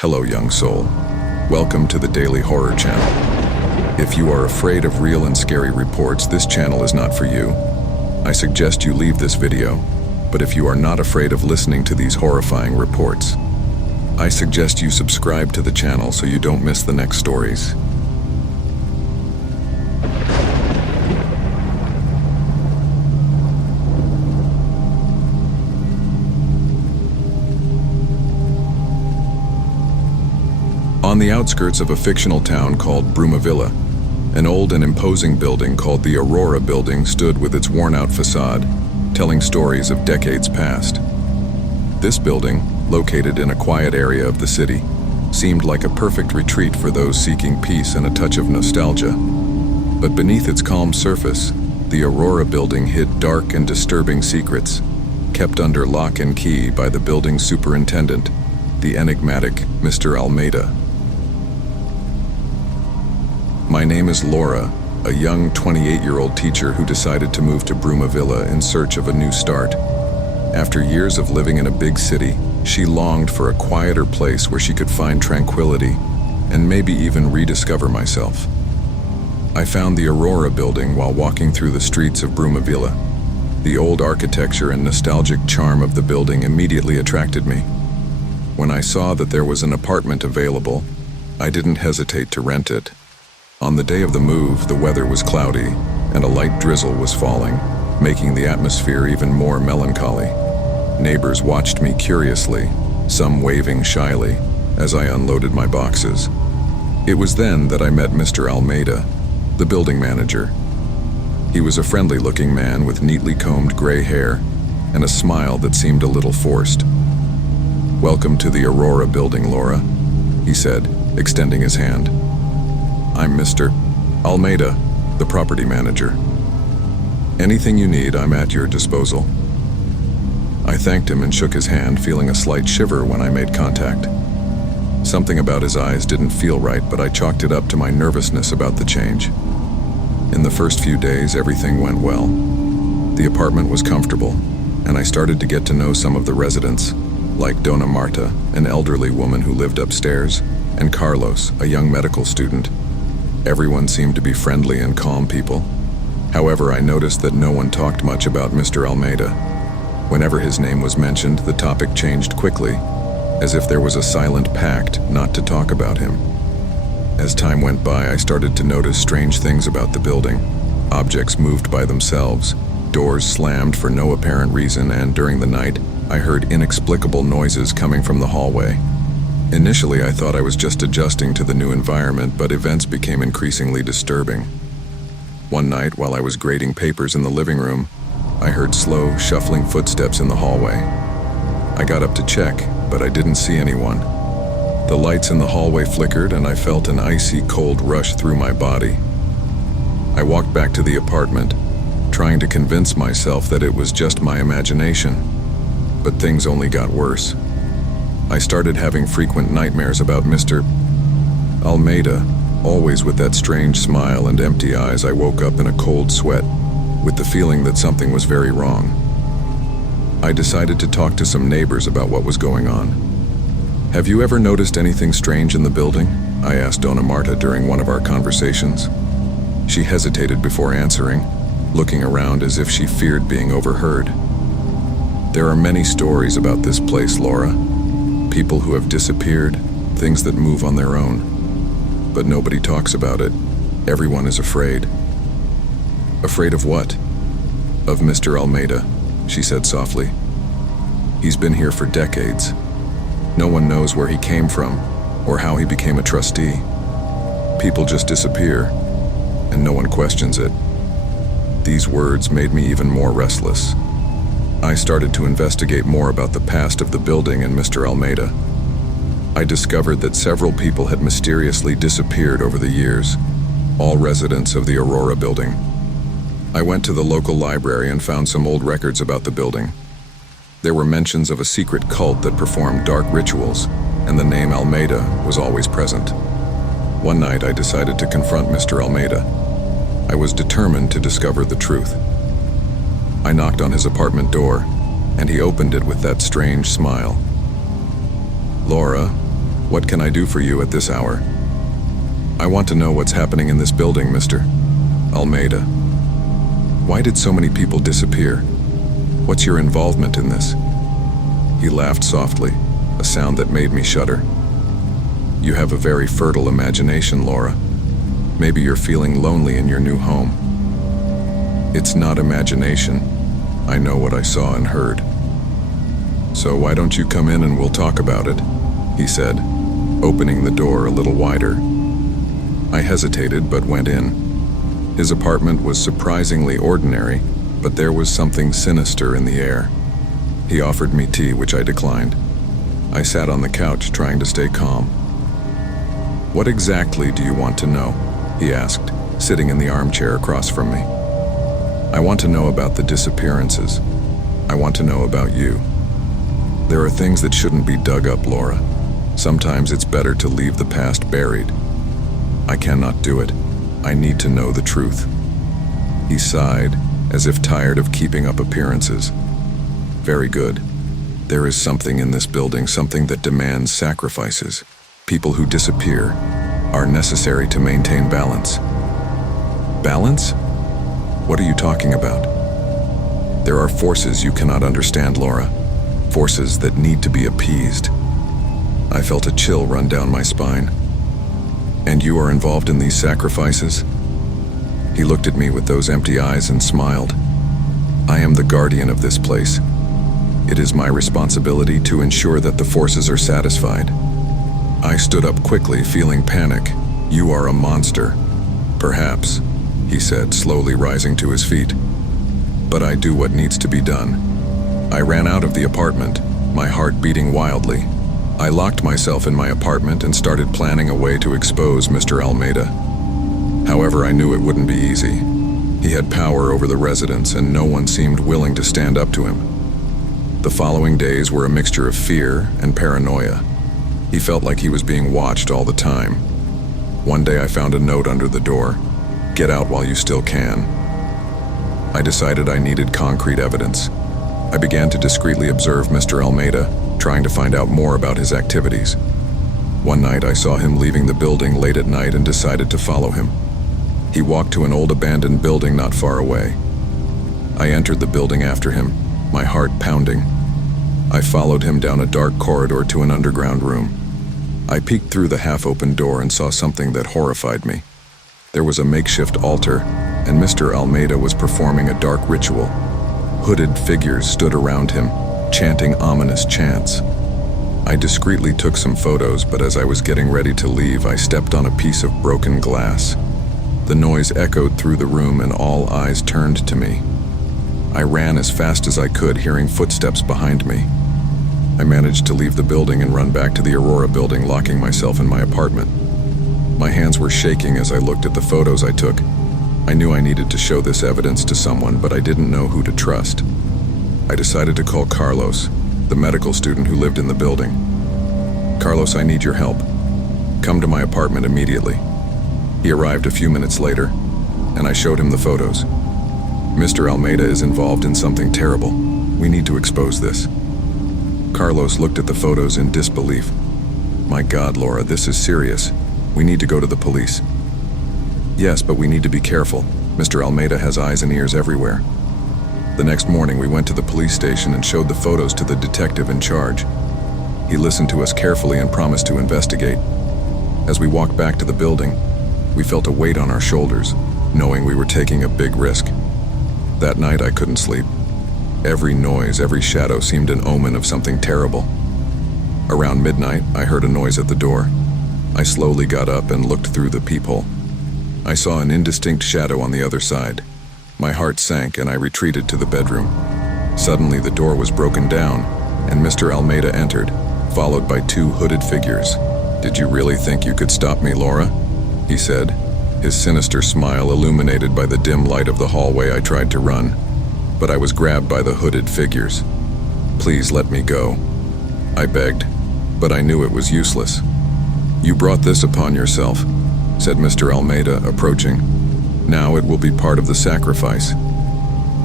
Hello, young soul. Welcome to the Daily Horror Channel. If you are afraid of real and scary reports, this channel is not for you. I suggest you leave this video, but if you are not afraid of listening to these horrifying reports, I suggest you subscribe to the channel so you don't miss the next stories. On the outskirts of a fictional town called Brumavilla, an old and imposing building called the Aurora Building stood with its worn-out facade, telling stories of decades past. This building, located in a quiet area of the city, seemed like a perfect retreat for those seeking peace and a touch of nostalgia. But beneath its calm surface, the Aurora Building hid dark and disturbing secrets, kept under lock and key by the building's superintendent, the enigmatic Mr. Almeida. My name is Laura, a young 28-year-old teacher who decided to move to Brumavilla in search of a new start. After years of living in a big city, she longed for a quieter place where she could find tranquility and maybe even rediscover myself. I found the Aurora Building while walking through the streets of Brumavilla. The old architecture and nostalgic charm of the building immediately attracted me. When I saw that there was an apartment available, I didn't hesitate to rent it. On the day of the move, the weather was cloudy, and a light drizzle was falling, making the atmosphere even more melancholy. Neighbors watched me curiously, some waving shyly, as I unloaded my boxes. It was then that I met Mr. Almeida, the building manager. He was a friendly-looking man with neatly combed gray hair and a smile that seemed a little forced. "Welcome to the Aurora Building, Laura," he said, extending his hand. "I'm Mr. Almeida, the property manager. Anything you need, I'm at your disposal." I thanked him and shook his hand, feeling a slight shiver when I made contact. Something about his eyes didn't feel right, but I chalked it up to my nervousness about the change. In the first few days, everything went well. The apartment was comfortable, and I started to get to know some of the residents, like Dona Marta, an elderly woman who lived upstairs, and Carlos, a young medical student. Everyone seemed to be friendly and calm people. However, I noticed that no one talked much about Mr. Almeida. Whenever his name was mentioned, the topic changed quickly, as if there was a silent pact not to talk about him. As time went by, I started to notice strange things about the building. Objects moved by themselves, doors slammed for no apparent reason, and during the night, I heard inexplicable noises coming from the hallway. Initially, I thought I was just adjusting to the new environment, but events became increasingly disturbing. One night, while I was grading papers in the living room, I heard slow, shuffling footsteps in the hallway. I got up to check, but I didn't see anyone. The lights in the hallway flickered, and I felt an icy cold rush through my body. I walked back to the apartment, trying to convince myself that it was just my imagination, but things only got worse. I started having frequent nightmares about Mr. Almeida. Always with that strange smile and empty eyes, I woke up in a cold sweat, with the feeling that something was very wrong. I decided to talk to some neighbors about what was going on. "Have you ever noticed anything strange in the building?" I asked Dona Marta during one of our conversations. She hesitated before answering, looking around as if she feared being overheard. "There are many stories about this place, Laura. People who have disappeared, things that move on their own. But nobody talks about it. Everyone is afraid." "Afraid of what?" "Of Mr. Almeida," she said softly. "He's been here for decades. No one knows where he came from or how he became a trustee. People just disappear, and no one questions it." These words made me even more restless. I started to investigate more about the past of the building and Mr. Almeida. I discovered that several people had mysteriously disappeared over the years, all residents of the Aurora Building. I went to the local library and found some old records about the building. There were mentions of a secret cult that performed dark rituals, and the name Almeida was always present. One night, I decided to confront Mr. Almeida. I was determined to discover the truth. I knocked on his apartment door, and he opened it with that strange smile. "Laura, What can I do for you at this hour? I want to know what's happening in this building, Mr. Almeida. Why did so many people disappear? What's your involvement in this? He laughed softly, a sound that made me shudder. You have a very fertile imagination, Laura. Maybe you're feeling lonely in your new home. It's not imagination. I know what I saw and heard. So why don't you come in and we'll talk about it, he said, opening the door a little wider. I hesitated but went in. His apartment was surprisingly ordinary, but there was something sinister in the air. He offered me tea, which I declined. I sat on the couch trying to stay calm. What exactly do you want to know? He asked, sitting in the armchair across from me. I want to know about the disappearances. I want to know about you. There are things that shouldn't be dug up, Laura. Sometimes it's better to leave the past buried. I cannot do it. I need to know the truth. He sighed, as if tired of keeping up appearances. Very good. There is something in this building, something that demands sacrifices. People who disappear are necessary to maintain balance. Balance? What are you talking about? There are forces you cannot understand, Laura. Forces that need to be appeased. I felt a chill run down my spine. And you are involved in these sacrifices? He looked at me with those empty eyes and smiled. I am the guardian of this place. It is my responsibility to ensure that the forces are satisfied. I stood up quickly, feeling panic. You are a monster. Perhaps, he said, slowly rising to his feet. But I do what needs to be done. I ran out of the apartment, my heart beating wildly. I locked myself in my apartment and started planning a way to expose Mr. Almeida. However, I knew it wouldn't be easy. He had power over the residents, and no one seemed willing to stand up to him. The following days were a mixture of fear and paranoia. He felt like he was being watched all the time. One day I found a note under the door. Get out while you still can. I decided I needed concrete evidence. I began to discreetly observe Mr. Almeida, trying to find out more about his activities. One night I saw him leaving the building late at night and decided to follow him. He walked to an old abandoned building not far away. I entered the building after him, my heart pounding. I followed him down a dark corridor to an underground room. I peeked through the half-open door and saw something that horrified me. There was a makeshift altar, and Mr. Almeida was performing a dark ritual. Hooded figures stood around him, chanting ominous chants. I discreetly took some photos, but as I was getting ready to leave, I stepped on a piece of broken glass. The noise echoed through the room and all eyes turned to me. I ran as fast as I could, hearing footsteps behind me. I managed to leave the building and run back to the Aurora building, locking myself in my apartment. My hands were shaking as I looked at the photos I took. I knew I needed to show this evidence to someone, but I didn't know who to trust. I decided to call Carlos, the medical student who lived in the building. Carlos, I need your help. Come to my apartment immediately. He arrived a few minutes later, and I showed him the photos. Mr. Almeida is involved in something terrible. We need to expose this. Carlos looked at the photos in disbelief. My God, Laura, this is serious. We need to go to the police. Yes, but we need to be careful. Mr. Almeida has eyes and ears everywhere. The next morning, we went to the police station and showed the photos to the detective in charge. He listened to us carefully and promised to investigate. As we walked back to the building, we felt a weight on our shoulders, knowing we were taking a big risk. That night, I couldn't sleep. Every noise, every shadow seemed an omen of something terrible. Around midnight, I heard a noise at the door. I slowly got up and looked through the peephole. I saw an indistinct shadow on the other side. My heart sank and I retreated to the bedroom. Suddenly, the door was broken down, and Mr. Almeida entered, followed by two hooded figures. Did you really think you could stop me, Laura? He said, his sinister smile illuminated by the dim light of the hallway. I tried to run, but I was grabbed by the hooded figures. Please let me go, I begged, but I knew it was useless. You brought this upon yourself, said Mr. Almeida, approaching. Now it will be part of the sacrifice.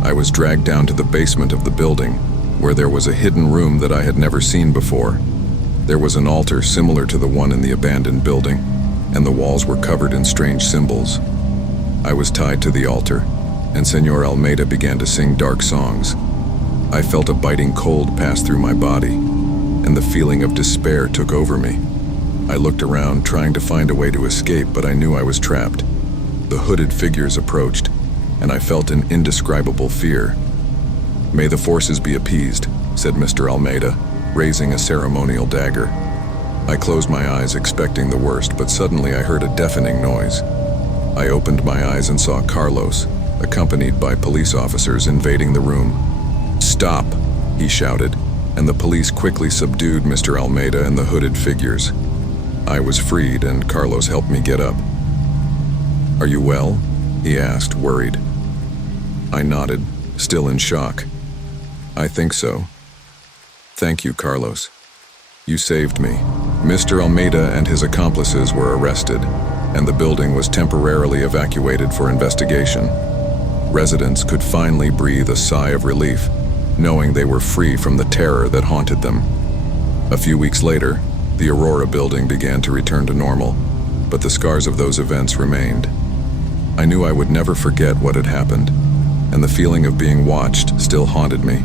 I was dragged down to the basement of the building, where there was a hidden room that I had never seen before. There was an altar similar to the one in the abandoned building, and the walls were covered in strange symbols. I was tied to the altar, and Senor Almeida began to sing dark songs. I felt a biting cold pass through my body, and the feeling of despair took over me. I looked around, trying to find a way to escape, but I knew I was trapped. The hooded figures approached, and I felt an indescribable fear. "May the forces be appeased," said Mr. Almeida, raising a ceremonial dagger. I closed my eyes, expecting the worst, but suddenly I heard a deafening noise. I opened my eyes and saw Carlos, accompanied by police officers, invading the room. "Stop!" he shouted, and the police quickly subdued Mr. Almeida and the hooded figures. I was freed, and Carlos helped me get up. "Are you well?" he asked, worried. I nodded, still in shock. "I think so. Thank you, Carlos. You saved me." Mr. Almeida and his accomplices were arrested, and the building was temporarily evacuated for investigation. Residents could finally breathe a sigh of relief, knowing they were free from the terror that haunted them. A few weeks later, the Aurora building began to return to normal, but the scars of those events remained. I knew I would never forget what had happened, and the feeling of being watched still haunted me.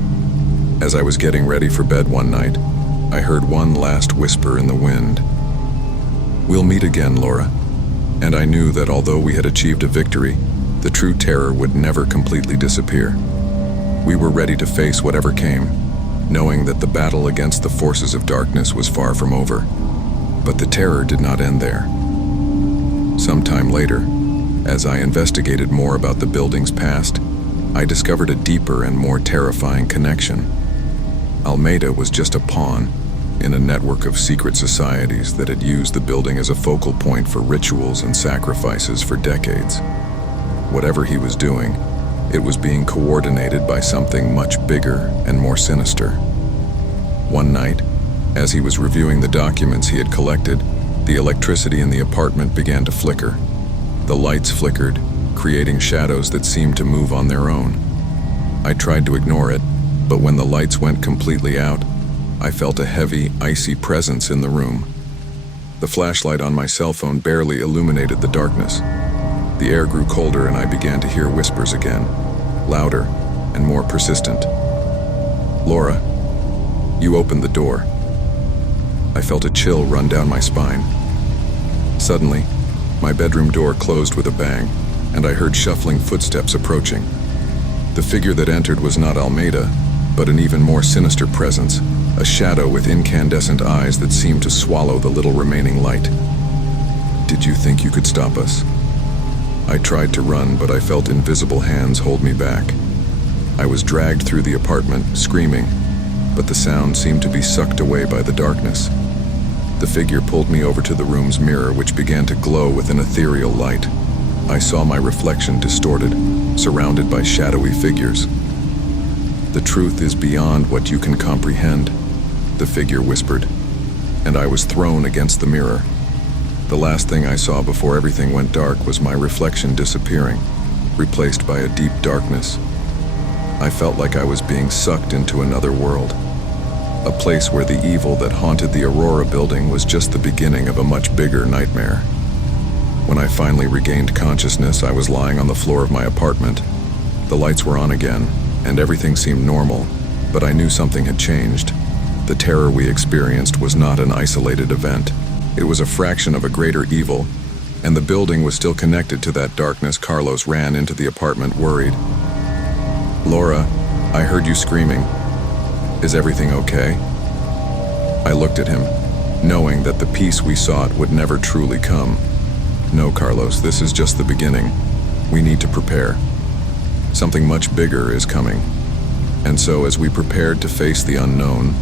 As I was getting ready for bed one night, I heard one last whisper in the wind. "We'll meet again, Laura." And I knew that although we had achieved a victory, the true terror would never completely disappear. We were ready to face whatever came, knowing that the battle against the forces of darkness was far from over. But the terror did not end there. Sometime later, as I investigated more about the building's past, I discovered a deeper and more terrifying connection. Almeida was just a pawn in a network of secret societies that had used the building as a focal point for rituals and sacrifices for decades. Whatever he was doing, it was being coordinated by something much bigger and more sinister. One night, as he was reviewing the documents he had collected, the electricity in the apartment began to flicker. The lights flickered, creating shadows that seemed to move on their own. I tried to ignore it, but when the lights went completely out, I felt a heavy, icy presence in the room. The flashlight on my cell phone barely illuminated the darkness. The air grew colder and I began to hear whispers again, louder and more persistent. "Laura, you opened the door." I felt a chill run down my spine. Suddenly, my bedroom door closed with a bang, and I heard shuffling footsteps approaching. The figure that entered was not Almeida, but an even more sinister presence, a shadow with incandescent eyes that seemed to swallow the little remaining light. "Did you think you could stop us?" I tried to run, but I felt invisible hands hold me back. I was dragged through the apartment, screaming, but the sound seemed to be sucked away by the darkness. The figure pulled me over to the room's mirror, which began to glow with an ethereal light. I saw my reflection distorted, surrounded by shadowy figures. "The truth is beyond what you can comprehend," the figure whispered, and I was thrown against the mirror. The last thing I saw before everything went dark was my reflection disappearing, replaced by a deep darkness. I felt like I was being sucked into another world, a place where the evil that haunted the Aurora building was just the beginning of a much bigger nightmare. When I finally regained consciousness, I was lying on the floor of my apartment. The lights were on again, and everything seemed normal, but I knew something had changed. The terror we experienced was not an isolated event. It was a fraction of a greater evil, and the building was still connected to that darkness. Carlos ran into the apartment, worried. "Laura, I heard you screaming. Is everything okay?" I looked at him, knowing that the peace we sought would never truly come. "No, Carlos, this is just the beginning. We need to prepare. Something much bigger is coming." And so, as we prepared to face the unknown,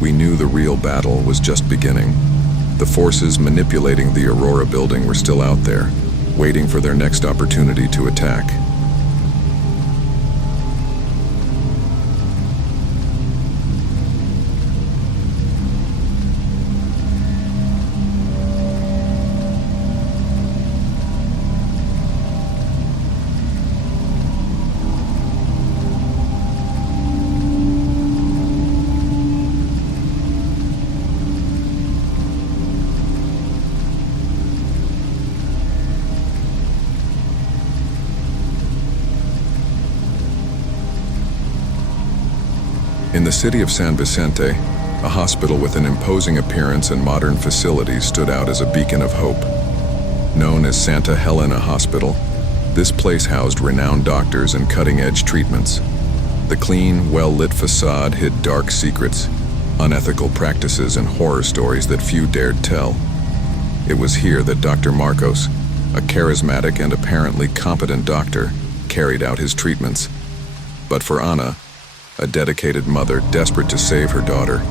we knew the real battle was just beginning. The forces manipulating the Aurora building were still out there, waiting for their next opportunity to attack. In the city of San Vicente, a hospital with an imposing appearance and modern facilities stood out as a beacon of hope. Known as Santa Helena Hospital, this place housed renowned doctors and cutting-edge treatments. The clean, well-lit facade hid dark secrets, unethical practices, and horror stories that few dared tell. It was here that Dr. Marcos, a charismatic and apparently competent doctor, carried out his treatments. But for Ana, a dedicated mother desperate to save her daughter,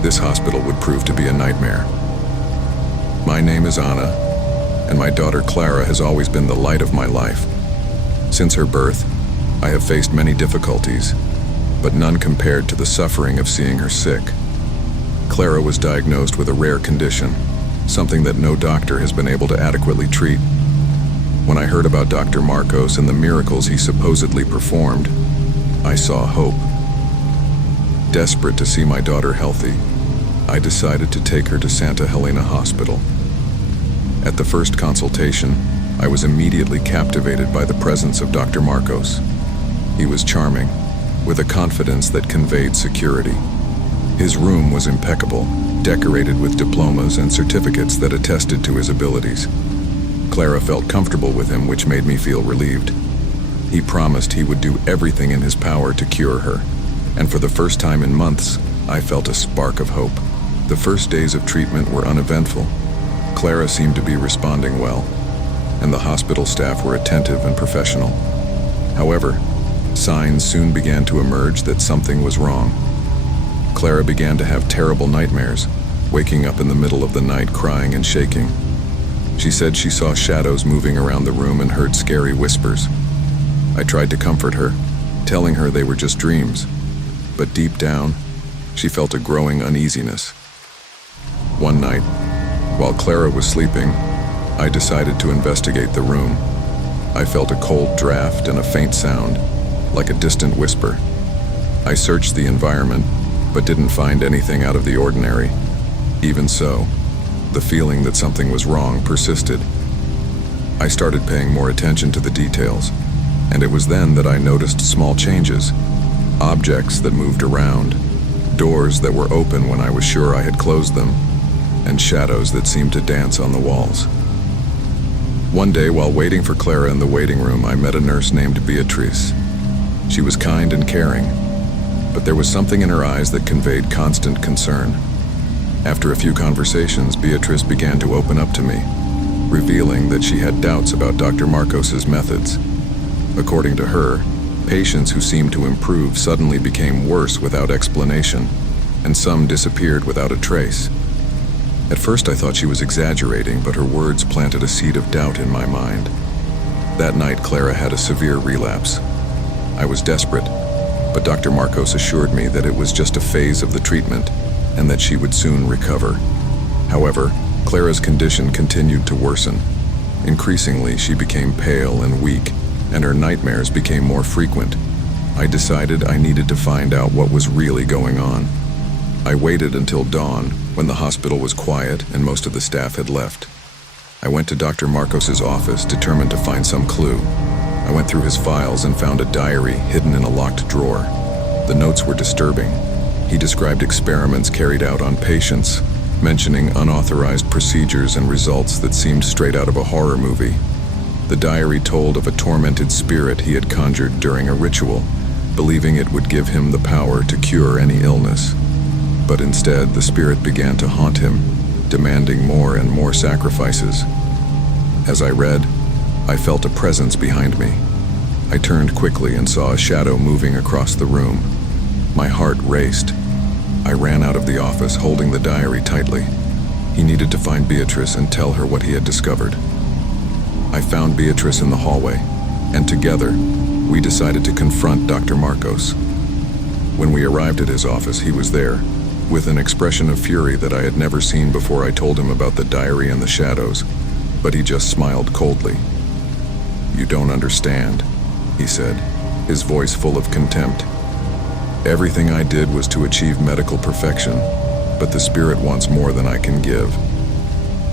this hospital would prove to be a nightmare. My name is Ana, and my daughter Clara has always been the light of my life. Since her birth, I have faced many difficulties, but none compared to the suffering of seeing her sick. Clara was diagnosed with a rare condition, something that no doctor has been able to adequately treat. When I heard about Dr. Marcos and the miracles he supposedly performed, I saw hope. Desperate to see my daughter healthy, I decided to take her to Santa Helena Hospital. At the first consultation, I was immediately captivated by the presence of Dr. Marcos. He was charming, with a confidence that conveyed security. His room was impeccable, decorated with diplomas and certificates that attested to his abilities. Clara felt comfortable with him, which made me feel relieved. He promised he would do everything in his power to cure her, and for the first time in months, I felt a spark of hope. The first days of treatment were uneventful. Clara seemed to be responding well, and the hospital staff were attentive and professional. However, signs soon began to emerge that something was wrong. Clara began to have terrible nightmares, waking up in the middle of the night crying and shaking. She said she saw shadows moving around the room and heard scary whispers. I tried to comfort her, telling her they were just dreams, but deep down, she felt a growing uneasiness. One night, while Clara was sleeping, I decided to investigate the room. I felt a cold draft and a faint sound, like a distant whisper. I searched the environment, but didn't find anything out of the ordinary. Even so, the feeling that something was wrong persisted. I started paying more attention to the details, and it was then that I noticed small changes. Objects that moved around, doors that were open when I was sure I had closed them, and shadows that seemed to dance on the walls. One day, while waiting for Clara in the waiting room, I met a nurse named Beatrice. She was kind and caring, but there was something in her eyes that conveyed constant concern. After a few conversations, Beatrice began to open up to me, revealing that she had doubts about Dr. Marcos's methods. According to her, patients who seemed to improve suddenly became worse without explanation, and some disappeared without a trace. At first I thought she was exaggerating, but her words planted a seed of doubt in my mind. That night, Clara had a severe relapse. I was desperate, but Dr. Marcos assured me that it was just a phase of the treatment and that she would soon recover. However, Clara's condition continued to worsen. Increasingly, she became pale and weak, and her nightmares became more frequent. I decided I needed to find out what was really going on. I waited until dawn, when the hospital was quiet and most of the staff had left. I went to Dr. Marcos's office, determined to find some clue. I went through his files and found a diary hidden in a locked drawer. The notes were disturbing. He described experiments carried out on patients, mentioning unauthorized procedures and results that seemed straight out of a horror movie. The diary told of a tormented spirit he had conjured during a ritual, believing it would give him the power to cure any illness. But instead, the spirit began to haunt him, demanding more and more sacrifices. As I read, I felt a presence behind me. I turned quickly and saw a shadow moving across the room. My heart raced. I ran out of the office, holding the diary tightly. He needed to find Beatrice and tell her what he had discovered. I found Beatrice in the hallway, and together, we decided to confront Dr. Marcos. When we arrived at his office, he was there, with an expression of fury that I had never seen before I told him about the diary and the shadows, but he just smiled coldly. "You don't understand," he said, his voice full of contempt. "Everything I did was to achieve medical perfection, but the spirit wants more than I can give."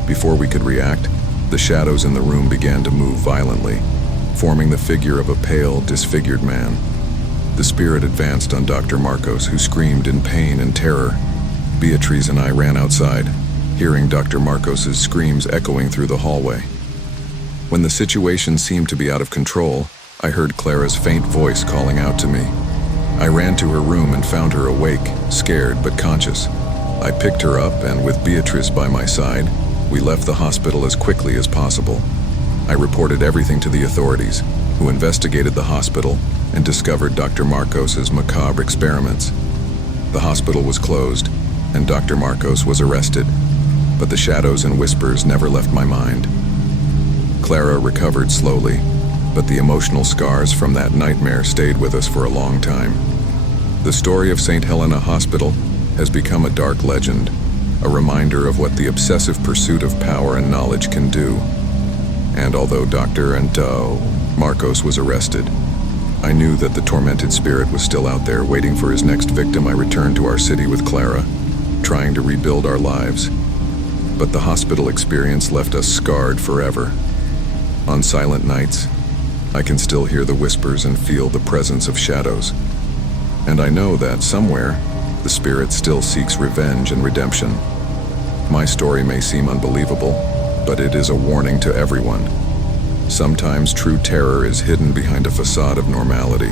Before we could react, the shadows in the room began to move violently, forming the figure of a pale, disfigured man. The spirit advanced on Dr. Marcos, who screamed in pain and terror. Beatriz and I ran outside, hearing Dr. Marcos's screams echoing through the hallway. When the situation seemed to be out of control, I heard Clara's faint voice calling out to me. I ran to her room and found her awake, scared but conscious. I picked her up, and with Beatriz by my side, we left the hospital as quickly as possible. I reported everything to the authorities, who investigated the hospital and discovered Dr. Marcos's macabre experiments. The hospital was closed, and Dr. Marcos was arrested, but the shadows and whispers never left my mind. Clara recovered slowly, but the emotional scars from that nightmare stayed with us for a long time. The story of St. Helena Hospital has become a dark legend, a reminder of what the obsessive pursuit of power and knowledge can do. And although Dr. Marcos was arrested, I knew that the tormented spirit was still out there waiting for his next victim. I returned to our city with Clara, trying to rebuild our lives. But the hospital experience left us scarred forever. On silent nights, I can still hear the whispers and feel the presence of shadows. And I know that somewhere, the spirit still seeks revenge and redemption. My story may seem unbelievable, but it is a warning to everyone. Sometimes true terror is hidden behind a facade of normality,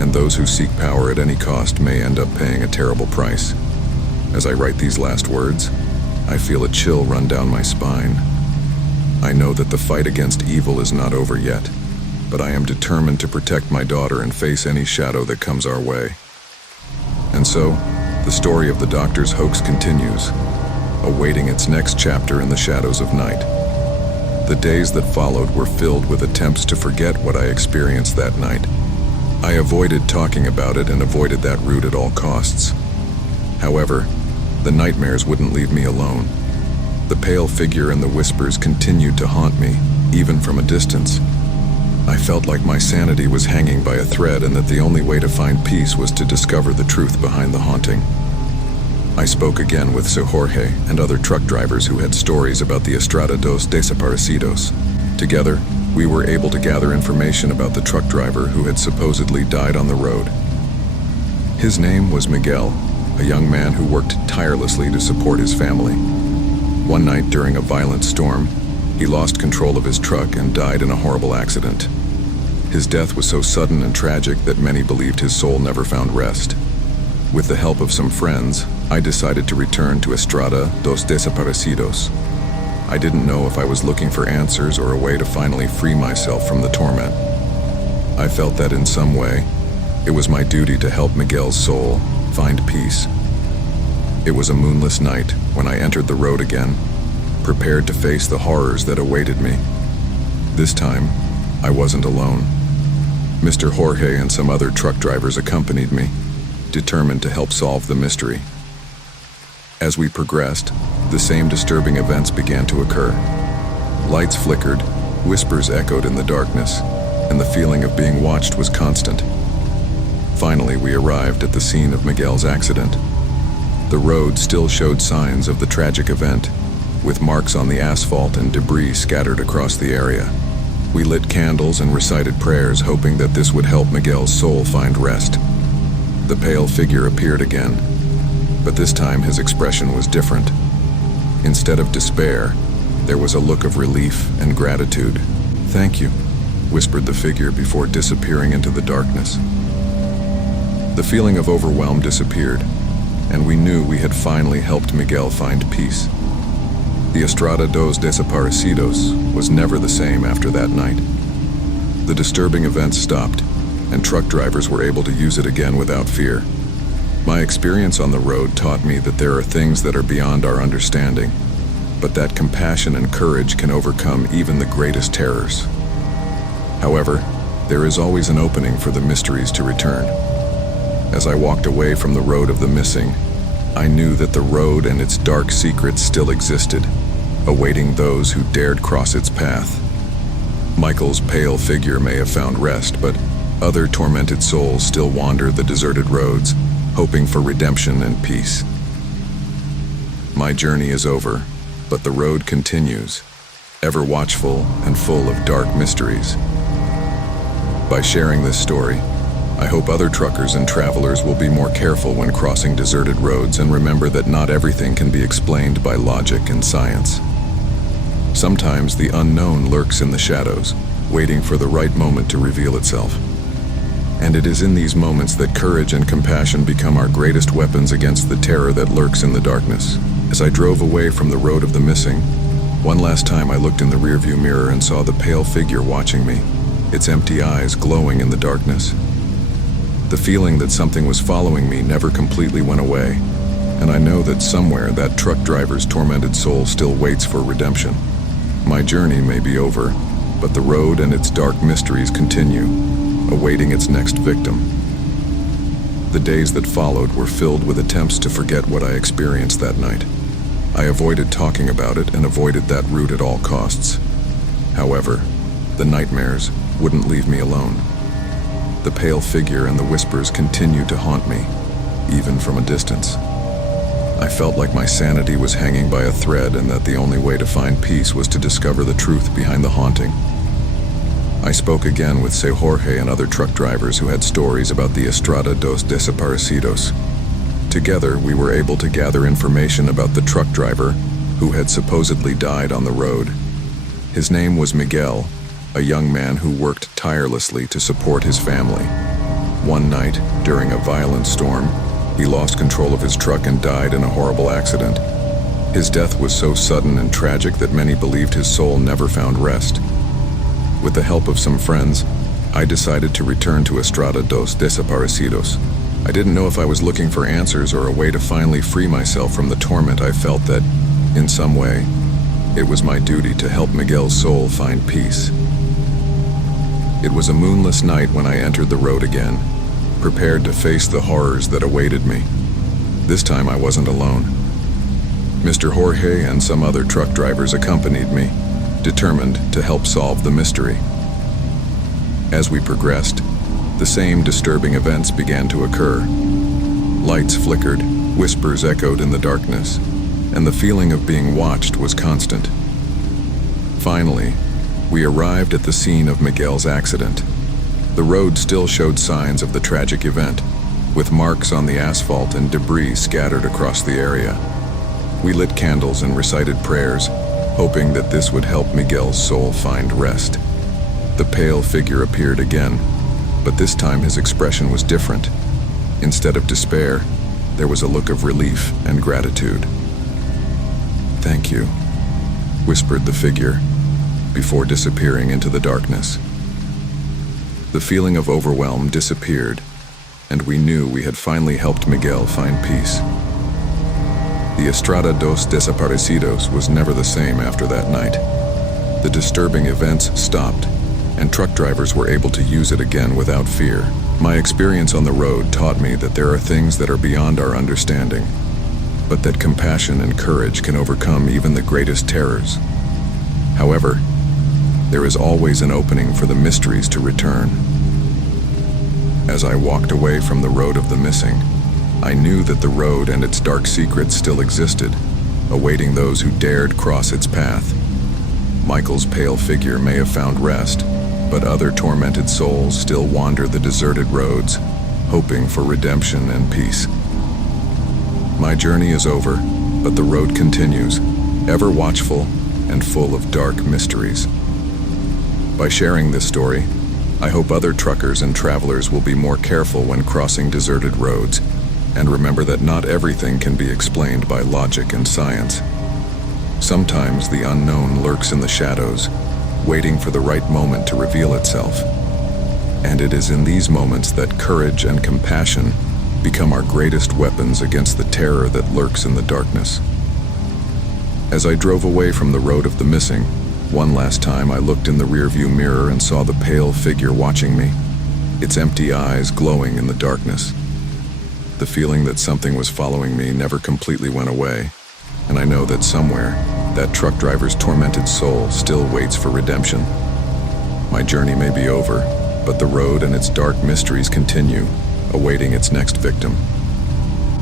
and those who seek power at any cost may end up paying a terrible price. As I write these last words, I feel a chill run down my spine. I know that the fight against evil is not over yet, but I am determined to protect my daughter and face any shadow that comes our way. And so, the story of the doctor's hoax continues, awaiting its next chapter in the shadows of night. The days that followed were filled with attempts to forget what I experienced that night. I avoided talking about it and avoided that route at all costs. However, the nightmares wouldn't leave me alone. The pale figure and the whispers continued to haunt me, even from a distance. I felt like my sanity was hanging by a thread and that the only way to find peace was to discover the truth behind the haunting. I spoke again with Sir Jorge and other truck drivers who had stories about the Estrada dos Desaparecidos. Together, we were able to gather information about the truck driver who had supposedly died on the road. His name was Miguel, a young man who worked tirelessly to support his family. One night during a violent storm, he lost control of his truck and died in a horrible accident. His death was so sudden and tragic that many believed his soul never found rest. With the help of some friends, I decided to return to Estrada dos Desaparecidos. I didn't know if I was looking for answers or a way to finally free myself from the torment. I felt that in some way, it was my duty to help Miguel's soul find peace. It was a moonless night when I entered the road again, prepared to face the horrors that awaited me. This time, I wasn't alone. Mr. Jorge and some other truck drivers accompanied me, determined to help solve the mystery. As we progressed, the same disturbing events began to occur. Lights flickered, whispers echoed in the darkness, and the feeling of being watched was constant. Finally, we arrived at the scene of Miguel's accident. The road still showed signs of the tragic event, with marks on the asphalt and debris scattered across the area. We lit candles and recited prayers, hoping that this would help Miguel's soul find rest. The pale figure appeared again, but this time his expression was different. Instead of despair, there was a look of relief and gratitude. "Thank you," whispered the figure before disappearing into the darkness. The feeling of overwhelm disappeared, and we knew we had finally helped Miguel find peace. The Estrada dos Desaparecidos was never the same after that night. The disturbing events stopped, and truck drivers were able to use it again without fear. My experience on the road taught me that there are things that are beyond our understanding, but that compassion and courage can overcome even the greatest terrors. However, there is always an opening for the mysteries to return. As I walked away from the road of the missing, I knew that the road and its dark secrets still existed, awaiting those who dared cross its path. Michael's pale figure may have found rest, but other tormented souls still wander the deserted roads, hoping for redemption and peace. My journey is over, but the road continues, ever watchful and full of dark mysteries. By sharing this story, I hope other truckers and travelers will be more careful when crossing deserted roads and remember that not everything can be explained by logic and science. Sometimes the unknown lurks in the shadows, waiting for the right moment to reveal itself. And it is in these moments that courage and compassion become our greatest weapons against the terror that lurks in the darkness. As I drove away from the road of the missing, one last time I looked in the rearview mirror and saw the pale figure watching me, its empty eyes glowing in the darkness. The feeling that something was following me never completely went away, and I know that somewhere that truck driver's tormented soul still waits for redemption. My journey may be over, but the road and its dark mysteries continue, awaiting its next victim. The days that followed were filled with attempts to forget what I experienced that night. I avoided talking about it and avoided that route at all costs. However, the nightmares wouldn't leave me alone. The pale figure and the whispers continued to haunt me, even from a distance. I felt like my sanity was hanging by a thread and that the only way to find peace was to discover the truth behind the haunting. I spoke again with Jorge and other truck drivers who had stories about the Estrada dos Desaparecidos. Together, we were able to gather information about the truck driver who had supposedly died on the road. His name was Miguel, a young man who worked tirelessly to support his family. One night, during a violent storm, he lost control of his truck and died in a horrible accident. His death was so sudden and tragic that many believed his soul never found rest. With the help of some friends, I decided to return to Estrada dos Desaparecidos. I didn't know if I was looking for answers or a way to finally free myself from the torment. I felt that, in some way, it was my duty to help Miguel's soul find peace. It was a moonless night when I entered the road again, prepared to face the horrors that awaited me. This time I wasn't alone. Mr. Jorge and some other truck drivers accompanied me, determined to help solve the mystery. As we progressed, the same disturbing events began to occur. Lights flickered, whispers echoed in the darkness, and the feeling of being watched was constant. Finally, we arrived at the scene of Miguel's accident. The road still showed signs of the tragic event, with marks on the asphalt and debris scattered across the area. We lit candles and recited prayers, hoping that this would help Miguel's soul find rest. The pale figure appeared again, but this time his expression was different. Instead of despair, there was a look of relief and gratitude. "Thank you," whispered the figure, before disappearing into the darkness. The feeling of overwhelm disappeared, and we knew we had finally helped Miguel find peace. The Estrada dos Desaparecidos was never the same after that night. The disturbing events stopped, and truck drivers were able to use it again without fear. My experience on the road taught me that there are things that are beyond our understanding, but that compassion and courage can overcome even the greatest terrors. However, there is always an opening for the mysteries to return. As I walked away from the road of the missing, I knew that the road and its dark secrets still existed, awaiting those who dared cross its path. Michael's pale figure may have found rest, but other tormented souls still wander the deserted roads, hoping for redemption and peace. My journey is over, but the road continues, ever watchful and full of dark mysteries. By sharing this story, I hope other truckers and travelers will be more careful when crossing deserted roads, and remember that not everything can be explained by logic and science. Sometimes the unknown lurks in the shadows, waiting for the right moment to reveal itself. And it is in these moments that courage and compassion become our greatest weapons against the terror that lurks in the darkness. As I drove away from the road of the missing, one last time I looked in the rearview mirror and saw the pale figure watching me, its empty eyes glowing in the darkness. The feeling that something was following me never completely went away, and I know that somewhere, that truck driver's tormented soul still waits for redemption. My journey may be over, but the road and its dark mysteries continue, awaiting its next victim.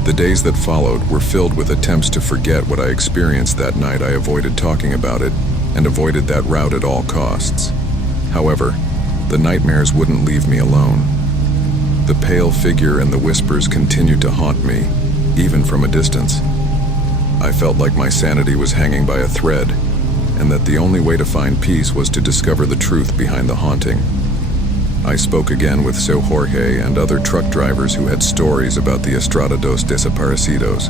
The days that followed were filled with attempts to forget what I experienced that night. I avoided talking about it, and avoided that route at all costs. However, the nightmares wouldn't leave me alone. The pale figure and the whispers continued to haunt me, even from a distance. I felt like my sanity was hanging by a thread, and that the only way to find peace was to discover the truth behind the haunting. I spoke again with Seu Jorge and other truck drivers who had stories about the Estrada dos Desaparecidos.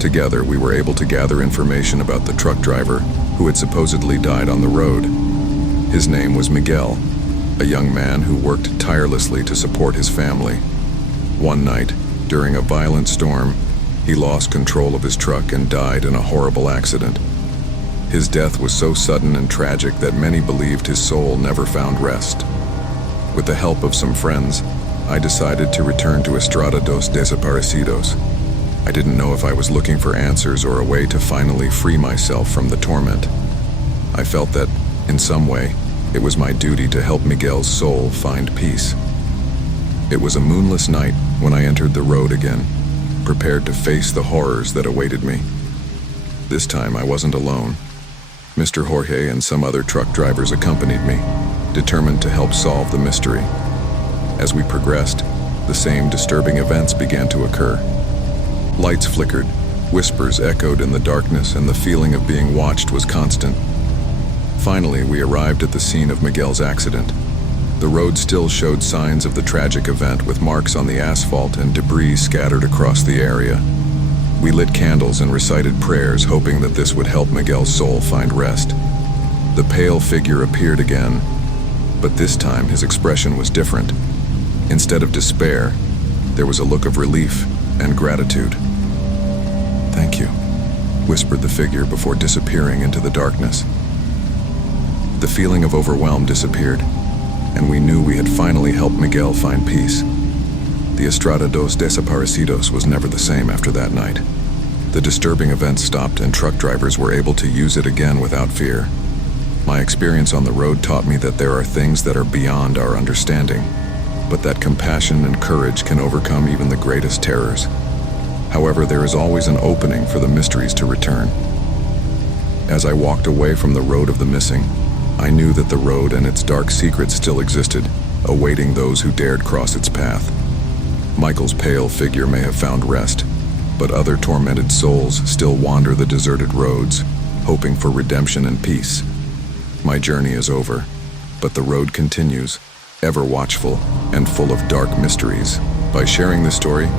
Together, we were able to gather information about the truck driver who had supposedly died on the road. His name was Miguel, a young man who worked tirelessly to support his family. One night, during a violent storm, he lost control of his truck and died in a horrible accident. His death was so sudden and tragic that many believed his soul never found rest. With the help of some friends, I decided to return to Estrada dos Desaparecidos. I didn't know if I was looking for answers or a way to finally free myself from the torment. I felt that, in some way, it was my duty to help Miguel's soul find peace. It was a moonless night when I entered the road again, prepared to face the horrors that awaited me. This time I wasn't alone. Mr. Jorge and some other truck drivers accompanied me, determined to help solve the mystery. As we progressed, the same disturbing events began to occur. Lights flickered, whispers echoed in the darkness, and the feeling of being watched was constant. Finally, we arrived at the scene of Miguel's accident. The road still showed signs of the tragic event, with marks on the asphalt and debris scattered across the area. We lit candles and recited prayers, hoping that this would help Miguel's soul find rest. The pale figure appeared again, but this time his expression was different. Instead of despair, there was a look of relief and gratitude. "Thank you," whispered the figure before disappearing into the darkness. The feeling of overwhelm disappeared, and we knew we had finally helped Miguel find peace. The Estrada dos Desaparecidos was never the same after that night. The disturbing events stopped, and truck drivers were able to use it again without fear. My experience on the road taught me that there are things that are beyond our understanding, but that compassion and courage can overcome even the greatest terrors. However, there is always an opening for the mysteries to return. As I walked away from the road of the missing, I knew that the road and its dark secrets still existed, awaiting those who dared cross its path. Michael's pale figure may have found rest, but other tormented souls still wander the deserted roads, hoping for redemption and peace. My journey is over, but the road continues, ever watchful and full of dark mysteries. By sharing this story,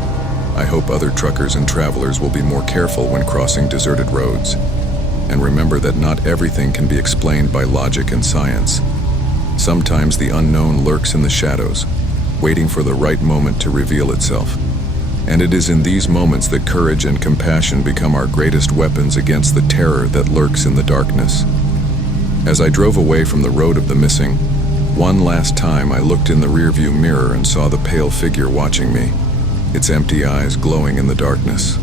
I hope other truckers and travelers will be more careful when crossing deserted roads. And remember that not everything can be explained by logic and science. Sometimes the unknown lurks in the shadows, waiting for the right moment to reveal itself. And it is in these moments that courage and compassion become our greatest weapons against the terror that lurks in the darkness. As I drove away from the road of the missing, one last time I looked in the rearview mirror and saw the pale figure watching me, its empty eyes glowing in the darkness.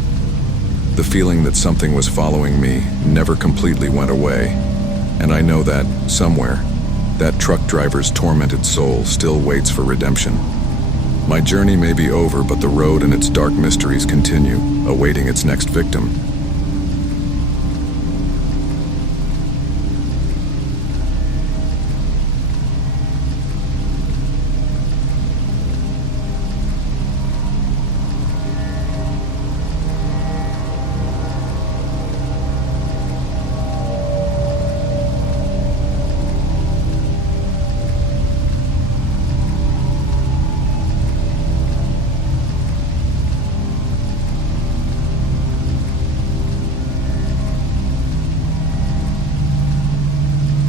The feeling that something was following me never completely went away, and I know that, somewhere, that truck driver's tormented soul still waits for redemption. My journey may be over, but the road and its dark mysteries continue, awaiting its next victim.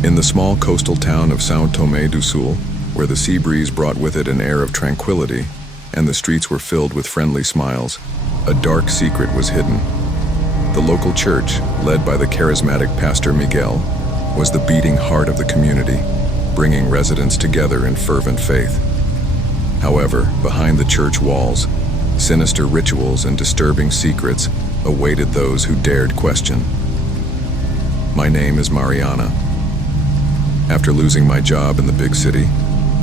In the small coastal town of São Tomé do Sul, where the sea breeze brought with it an air of tranquility, and the streets were filled with friendly smiles, a dark secret was hidden. The local church, led by the charismatic Pastor Miguel, was the beating heart of the community, bringing residents together in fervent faith. However, behind the church walls, sinister rituals and disturbing secrets awaited those who dared question. My name is Mariana. After losing my job in the big city,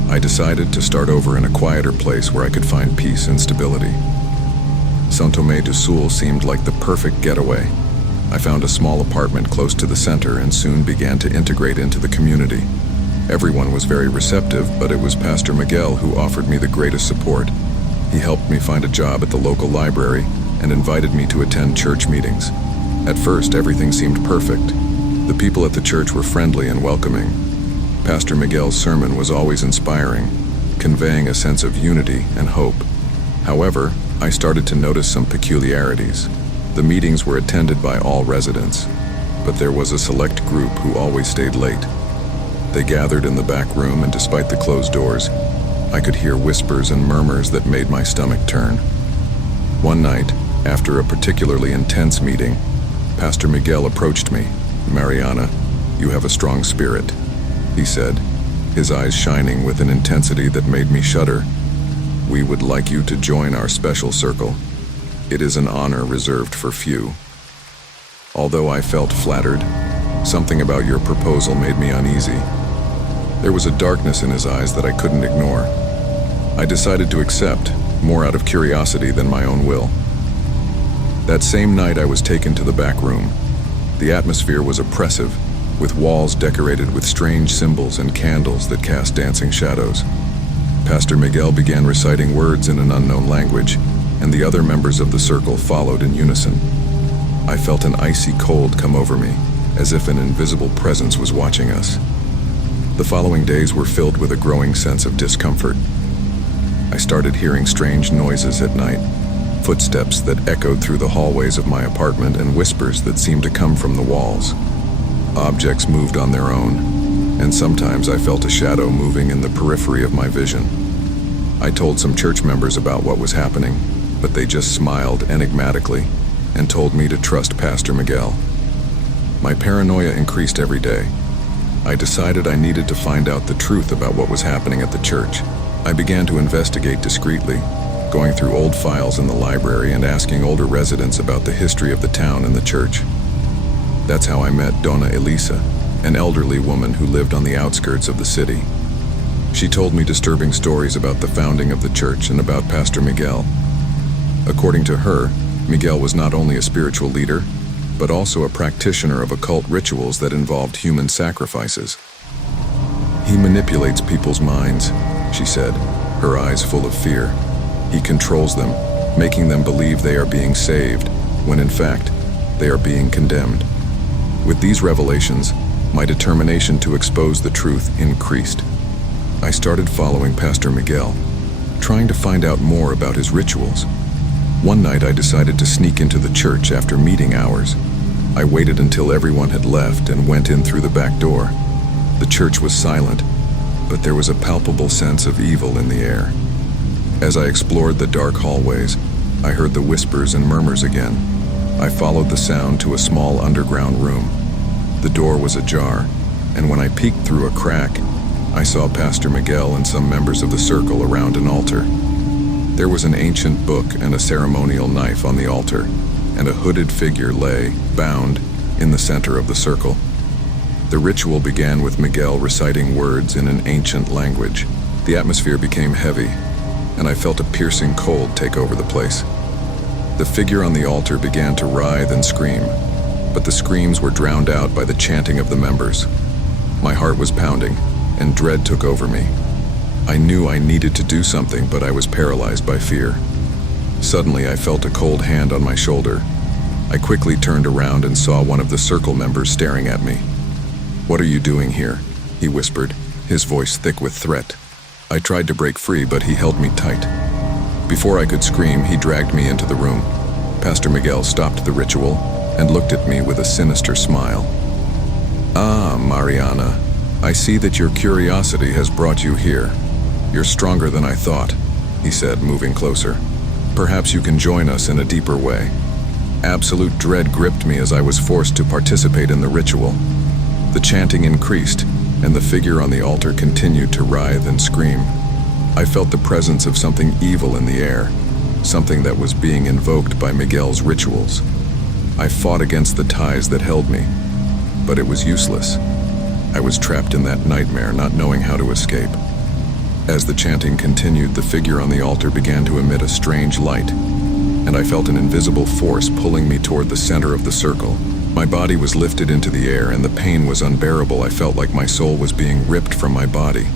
I decided to start over in a quieter place where I could find peace and stability. São Tomé do Sul seemed like the perfect getaway. I found a small apartment close to the center and soon began to integrate into the community. Everyone was very receptive, but it was Pastor Miguel who offered me the greatest support. He helped me find a job at the local library and invited me to attend church meetings. At first, everything seemed perfect. The people at the church were friendly and welcoming. Pastor Miguel's sermon was always inspiring, conveying a sense of unity and hope. However, I started to notice some peculiarities. The meetings were attended by all residents, but there was a select group who always stayed late. They gathered in the back room, and despite the closed doors, I could hear whispers and murmurs that made my stomach turn. One night, after a particularly intense meeting, Pastor Miguel approached me. "Mariana, you have a strong spirit," he said, his eyes shining with an intensity that made me shudder. "We would like you to join our special circle. It is an honor reserved for few." Although I felt flattered, something about your proposal made me uneasy. There was a darkness in his eyes that I couldn't ignore. I decided to accept, more out of curiosity than my own will. That same night I was taken to the back room. The atmosphere was oppressive, with walls decorated with strange symbols and candles that cast dancing shadows. Pastor Miguel began reciting words in an unknown language, and the other members of the circle followed in unison. I felt an icy cold come over me, as if an invisible presence was watching us. The following days were filled with a growing sense of discomfort. I started hearing strange noises at night, footsteps that echoed through the hallways of my apartment and whispers that seemed to come from the walls. Objects moved on their own, and sometimes I felt a shadow moving in the periphery of my vision. I told some church members about what was happening, but they just smiled enigmatically and told me to trust Pastor Miguel. My paranoia increased every day. I decided I needed to find out the truth about what was happening at the church. I began to investigate discreetly, going through old files in the library and asking older residents about the history of the town and the church. That's how I met Donna Elisa, an elderly woman who lived on the outskirts of the city. She told me disturbing stories about the founding of the church and about Pastor Miguel. According to her, Miguel was not only a spiritual leader, but also a practitioner of occult rituals that involved human sacrifices. "He manipulates people's minds," she said, her eyes full of fear. "He controls them, making them believe they are being saved, when in fact, they are being condemned." With these revelations, my determination to expose the truth increased. I started following Pastor Miguel, trying to find out more about his rituals. One night I decided to sneak into the church after meeting hours. I waited until everyone had left and went in through the back door. The church was silent, but there was a palpable sense of evil in the air. As I explored the dark hallways, I heard the whispers and murmurs again. I followed the sound to a small underground room. The door was ajar, and when I peeked through a crack, I saw Pastor Miguel and some members of the circle around an altar. There was an ancient book and a ceremonial knife on the altar, and a hooded figure lay, bound, in the center of the circle. The ritual began with Miguel reciting words in an ancient language. The atmosphere became heavy, and I felt a piercing cold take over the place. The figure on the altar began to writhe and scream, but the screams were drowned out by the chanting of the members. My heart was pounding, and dread took over me. I knew I needed to do something, but I was paralyzed by fear. Suddenly, I felt a cold hand on my shoulder. I quickly turned around and saw one of the circle members staring at me. "What are you doing here?" he whispered, his voice thick with threat. I tried to break free, but he held me tight. Before I could scream, he dragged me into the room. Pastor Miguel stopped the ritual and looked at me with a sinister smile. "Ah, Mariana, I see that your curiosity has brought you here. You're stronger than I thought," he said, moving closer. "Perhaps you can join us in a deeper way." Absolute dread gripped me as I was forced to participate in the ritual. The chanting increased, and the figure on the altar continued to writhe and scream. I felt the presence of something evil in the air, something that was being invoked by Miguel's rituals. I fought against the ties that held me, but it was useless. I was trapped in that nightmare, not knowing how to escape. As the chanting continued, the figure on the altar began to emit a strange light, and I felt an invisible force pulling me toward the center of the circle. My body was lifted into the air, and the pain was unbearable. I felt like my soul was being ripped from my body.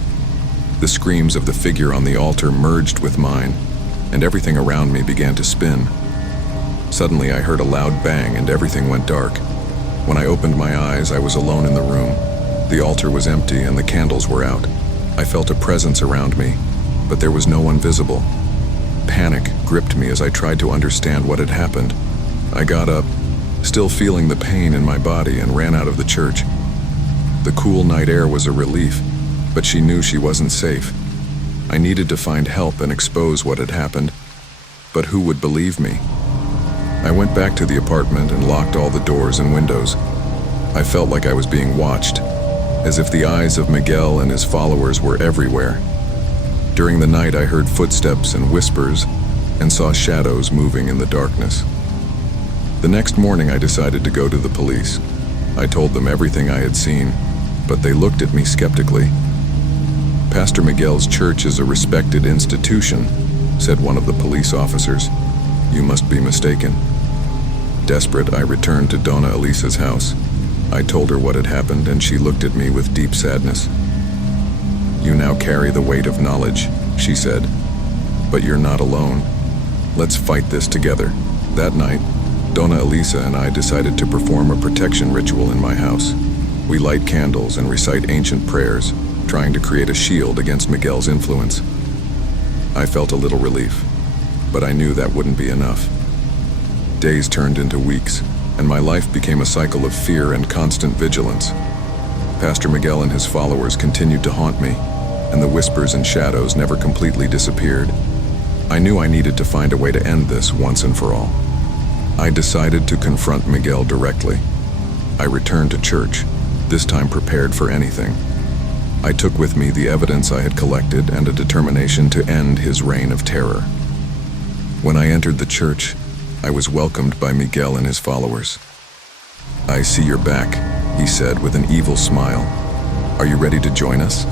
The screams of the figure on the altar merged with mine, and everything around me began to spin. Suddenly, I heard a loud bang and everything went dark. When I opened my eyes, I was alone in the room. The altar was empty and the candles were out. I felt a presence around me, but there was no one visible. Panic gripped me as I tried to understand what had happened. I got up, still feeling the pain in my body, and ran out of the church. The cool night air was a relief, but she knew she wasn't safe. I needed to find help and expose what had happened, but who would believe me? I went back to the apartment and locked all the doors and windows. I felt like I was being watched, as if the eyes of Miguel and his followers were everywhere. During the night, I heard footsteps and whispers and saw shadows moving in the darkness. The next morning, I decided to go to the police. I told them everything I had seen, but they looked at me skeptically. "Pastor Miguel's church is a respected institution," said one of the police officers. "You must be mistaken." Desperate, I returned to Dona Elisa's house. I told her what had happened, and she looked at me with deep sadness. "You now carry the weight of knowledge," she said, "but you're not alone. Let's fight this together." That night, Dona Elisa and I decided to perform a protection ritual in my house. We light candles and recite ancient prayers, trying to create a shield against Miguel's influence. I felt a little relief, but I knew that wouldn't be enough. Days turned into weeks, and my life became a cycle of fear and constant vigilance. Pastor Miguel and his followers continued to haunt me, and the whispers and shadows never completely disappeared. I knew I needed to find a way to end this once and for all. I decided to confront Miguel directly. I returned to church, this time prepared for anything. I took with me the evidence I had collected and a determination to end his reign of terror. When I entered the church, I was welcomed by Miguel and his followers. "I see you're back," he said with an evil smile. "Are you ready to join us?"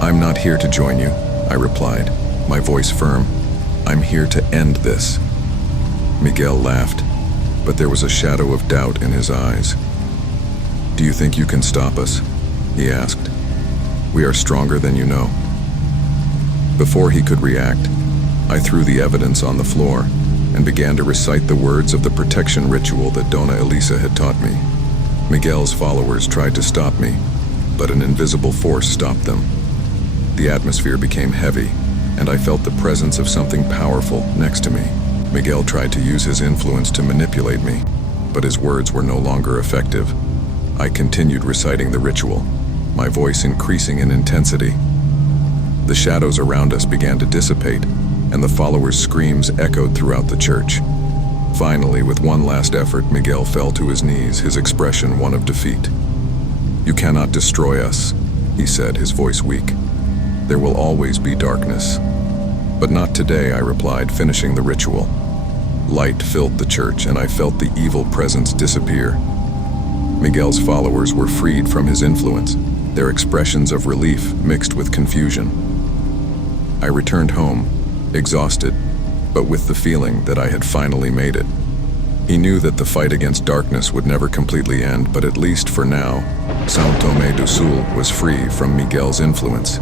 "I'm not here to join you," I replied, my voice firm. "I'm here to end this." Miguel laughed, but there was a shadow of doubt in his eyes. "Do you think you can stop us?" he asked. "We are stronger than you know." Before he could react, I threw the evidence on the floor and began to recite the words of the protection ritual that Dona Elisa had taught me. Miguel's followers tried to stop me, but an invisible force stopped them. The atmosphere became heavy, and I felt the presence of something powerful next to me. Miguel tried to use his influence to manipulate me, but his words were no longer effective. I continued reciting the ritual, my voice increasing in intensity. The shadows around us began to dissipate, and the followers' screams echoed throughout the church. Finally, with one last effort, Miguel fell to his knees, his expression one of defeat. "You cannot destroy us," he said, his voice weak. "There will always be darkness." "But not today," I replied, finishing the ritual. Light filled the church, and I felt the evil presence disappear. Miguel's followers were freed from his influence, their expressions of relief mixed with confusion. I returned home, exhausted, but with the feeling that I had finally made it. He knew that the fight against darkness would never completely end, but at least for now, São Tomé do Sul was free from Miguel's influence.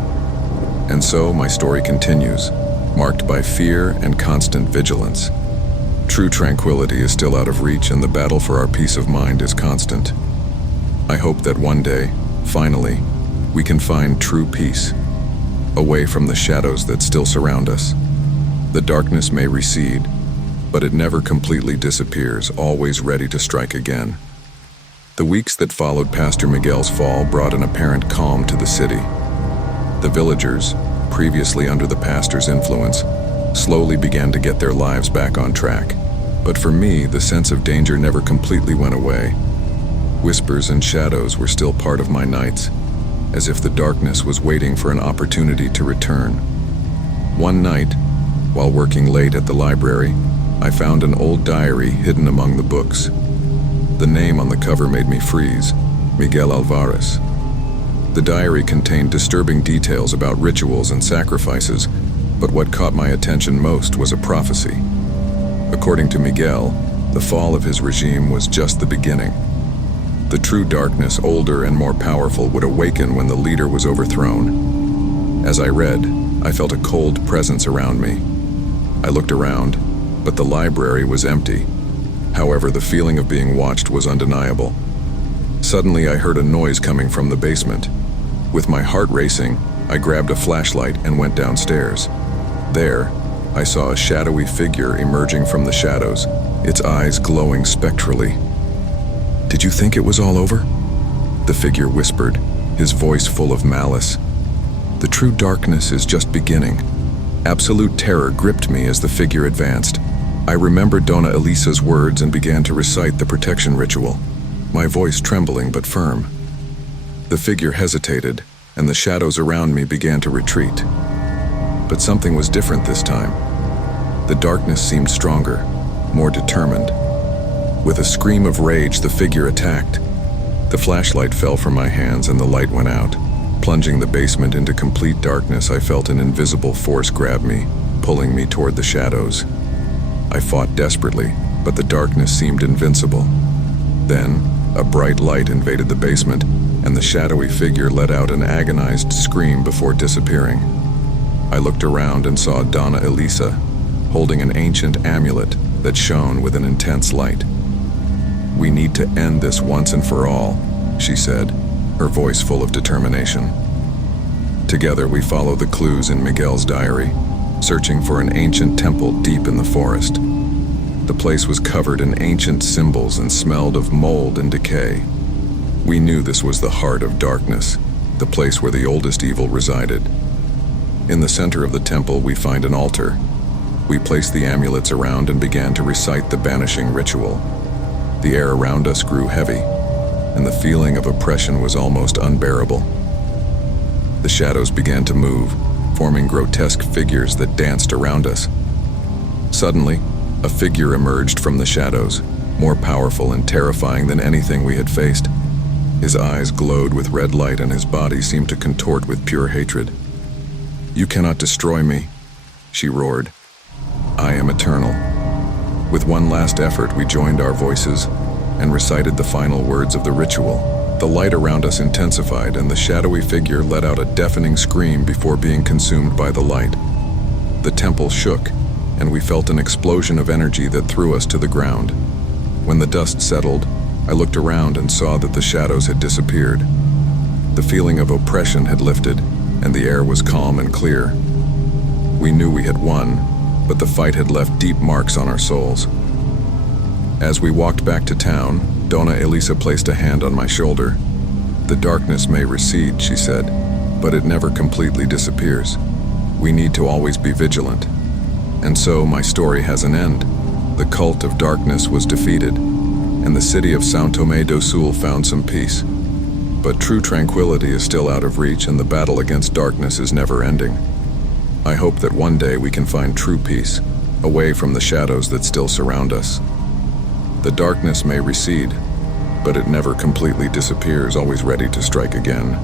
And so my story continues, marked by fear and constant vigilance. True tranquility is still out of reach, and the battle for our peace of mind is constant. I hope that one day, finally, we can find true peace, away from the shadows that still surround us. The darkness may recede, but it never completely disappears, always ready to strike again. The weeks that followed Pastor Miguel's fall brought an apparent calm to the city. The villagers, previously under the pastor's influence, slowly began to get their lives back on track. But for me, the sense of danger never completely went away. Whispers and shadows were still part of my nights, as if the darkness was waiting for an opportunity to return. One night, while working late at the library, I found an old diary hidden among the books. The name on the cover made me freeze, Miguel Alvarez. The diary contained disturbing details about rituals and sacrifices, but what caught my attention most was a prophecy. According to Miguel, the fall of his regime was just the beginning. The true darkness, older and more powerful, would awaken when the leader was overthrown. As I read, I felt a cold presence around me. I looked around, but the library was empty. However, the feeling of being watched was undeniable. Suddenly, I heard a noise coming from the basement. With my heart racing, I grabbed a flashlight and went downstairs. There, I saw a shadowy figure emerging from the shadows, its eyes glowing spectrally. "Did you think it was all over?" the figure whispered, his voice full of malice. "The true darkness is just beginning." Absolute terror gripped me as the figure advanced. I remembered Donna Elisa's words and began to recite the protection ritual, my voice trembling but firm. The figure hesitated, and the shadows around me began to retreat. But something was different this time. The darkness seemed stronger, more determined. With a scream of rage, the figure attacked. The flashlight fell from my hands and the light went out. Plunging the basement into complete darkness, I felt an invisible force grab me, pulling me toward the shadows. I fought desperately, but the darkness seemed invincible. Then, a bright light invaded the basement, and the shadowy figure let out an agonized scream before disappearing. I looked around and saw Donna Elisa, holding an ancient amulet that shone with an intense light. "We need to end this once and for all," she said, her voice full of determination. Together we followed the clues in Miguel's diary, searching for an ancient temple deep in the forest. The place was covered in ancient symbols and smelled of mold and decay. We knew this was the heart of darkness, the place where the oldest evil resided. In the center of the temple, we find an altar. We placed the amulets around and began to recite the banishing ritual. The air around us grew heavy, and the feeling of oppression was almost unbearable. The shadows began to move, forming grotesque figures that danced around us. Suddenly, a figure emerged from the shadows, more powerful and terrifying than anything we had faced. His eyes glowed with red light and his body seemed to contort with pure hatred. "You cannot destroy me," she roared. "I am eternal." With one last effort, we joined our voices and recited the final words of the ritual. The light around us intensified, and the shadowy figure let out a deafening scream before being consumed by the light. The temple shook, and we felt an explosion of energy that threw us to the ground. When the dust settled, I looked around and saw that the shadows had disappeared. The feeling of oppression had lifted, and the air was calm and clear. We knew we had won, but the fight had left deep marks on our souls. As we walked back to town, Donna Elisa placed a hand on my shoulder. "The darkness may recede," she said, "but it never completely disappears. We need to always be vigilant." And so my story has an end. The cult of darkness was defeated, and the city of São Tomé do Sul found some peace. But true tranquility is still out of reach, and the battle against darkness is never ending. I hope that one day we can find true peace, away from the shadows that still surround us. The darkness may recede, but it never completely disappears, always ready to strike again.